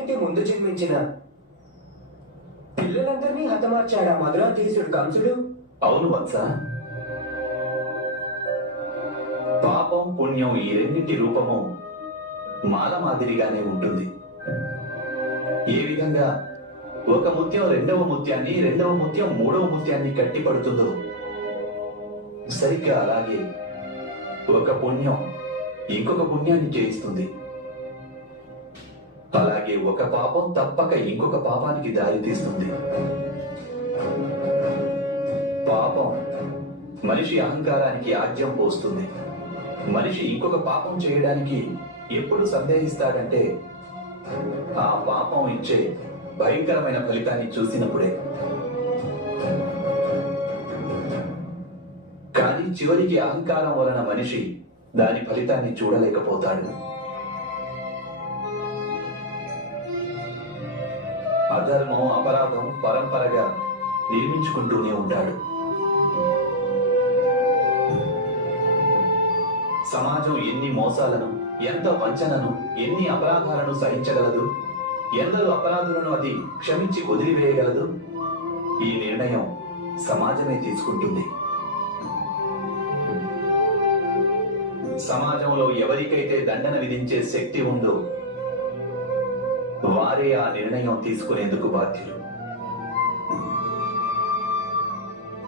వీటన్నిటికంటే ముందు జన్మించిన పిల్లలందరినీ హతమార్చాడా మధురాధీసుడు కంసుడు? అవును వత్స. పాపం పుణ్యం ఈ రెండింటి రూపము మాల మాదిరిగానే ఉంటుంది. ఏ విధంగా ఒక ముత్యం రెండవ ముత్యాన్ని, రెండవ ముత్యం మూడవ ముత్యాన్ని కట్టిపడుతుందో సరిగ్గా అలాగే ఒక పుణ్యం ఇంకొక పుణ్యాన్ని చేయిస్తుంది. అలాగే ఒక పాపం తప్పక ఇంకొక పాపానికి దారి తీస్తుంది. పాపం మనిషి అహంకారానికి ఆజ్యం పోస్తుంది. మనిషి ఇంకొక పాపం చేయడానికి ఎప్పుడు సందేహిస్తాడంటే ఆ పాపం ఇచ్చే భయంకరమైన ఫలితాన్ని చూసినప్పుడే. కానీ చివరికి అహంకారం వలన మనిషి దాని ఫలితాన్ని చూడలేకపోతాడు. అధర్మం, అపరాధం పరంపరగా నిర్మించుకుంటూనే ఉంటాడు. సమాజం ఎన్ని మోసాలను, ఎంత వంచనను, ఎన్ని అపరాధాలను సహించగలదు? ఎందరు అపరాధులను అది క్షమించి వదిలివేయగలదు? ఈ నిర్ణయం సమాజమే తీసుకుంటుంది. సమాజంలో ఎవరికైతే దండన విధించే శక్తి ఉందో వారే ఆ నిర్ణయం తీసుకునేందుకు బాధ్యులు.